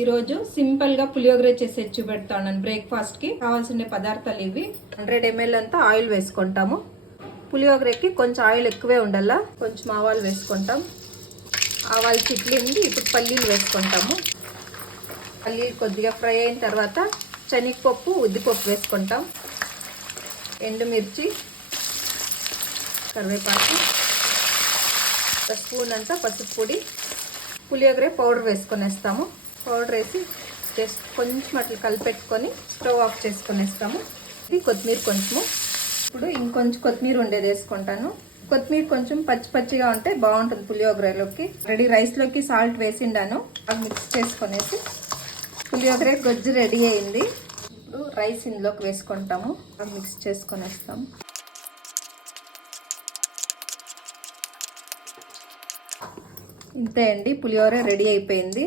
ఈరోజు సింపుల్గా పులియోగర చేసి చూపెడతాను. బ్రేక్ఫాస్ట్కి కావాల్సిన పదార్థాలు ఇవి. 100 ml అంతా ఆయిల్ వేసుకుంటాము. పులియోగరకి కొంచెం ఆయిల్ ఎక్కువే ఉండాలా. కొంచెం ఆవాలు వేసుకుంటాం. ఆవాలు చిట్లింది. ఇప్పుడు పల్లీలు వేసుకుంటాము. పల్లీలు కొద్దిగా ఫ్రై అయిన తర్వాత శనగపప్పు, ఉద్దిపప్పు వేసుకుంటాం. ఎండుమిర్చి, కరివేపాకు, ఒక స్పూన్ అంతా పసుపు పొడి, పులియోగర పౌడర్ వేసుకొనేస్తాము. పౌడర్ వేసి జస్ట్ కొంచెం అట్లా కలిపెట్టుకొని స్టవ్ ఆఫ్ చేసుకొనేస్తాము. ఇది కొత్తిమీర కొంచెము. ఇప్పుడు ఇంకొంచెం కొత్తిమీర ఉండేది వేసుకుంటాను. కొత్తిమీర కొంచెం పచ్చి పచ్చిగా ఉంటే బాగుంటుంది పులియోగరలోకి. రెడీ రైస్లోకి సాల్ట్ వేసిండాను. అది మిక్స్ చేసుకొనేసి పులియోగర గొజ్జు రెడీ అయింది. ఇప్పుడు రైస్ ఇందులోకి వేసుకుంటాము. అది మిక్స్ చేసుకొనేస్తాము. ఇంతే అండి, పులిహోర రెడీ అయిపోయింది.